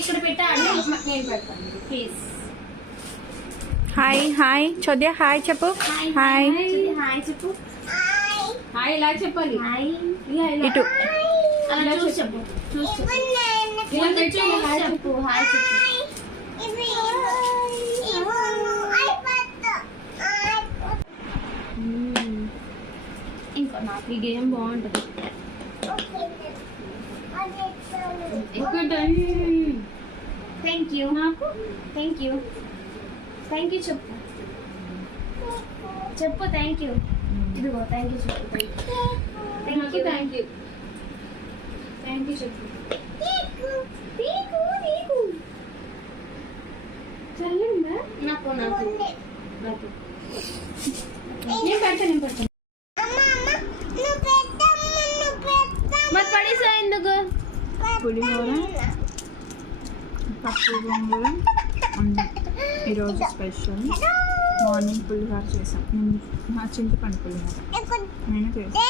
ఇక్కడ పెట్టండి, నేను పెడతాను ప్లీజ్. హాయ్ హాయ్ చోద్య హాయ్ చెప్పు. హాయ్ హాయ్ చెప్పు. హాయ్ ఇలా చెప్పాలి. ఇటు అలా చూసి చెప్పు. చూసి చెప్పు. హాయ్ చెప్పు. ఇంకా నాకు ఈ గేమ్ బాగుంటుంది. Thank you. నాకు థ్యాంక్ యూ. థ్యాంక్ యూ చెప్పు. చెప్పు థ్యాంక్ యూ. ఇదిగో థ్యాంక్ యూ చెప్పు. Thank you. Thank you. Thank you చెప్పు. చల్లందా? నాకు నాకు నాకు నేను పెడతాను. మరి పడేసా ఎందుకు? పులిహోర పప్పు గోంగూర ఈరోజు స్పెషల్. మార్నింగ్ పులిహోర చేసాం. మా చింతపండు పులిహోర నేను చేసాను.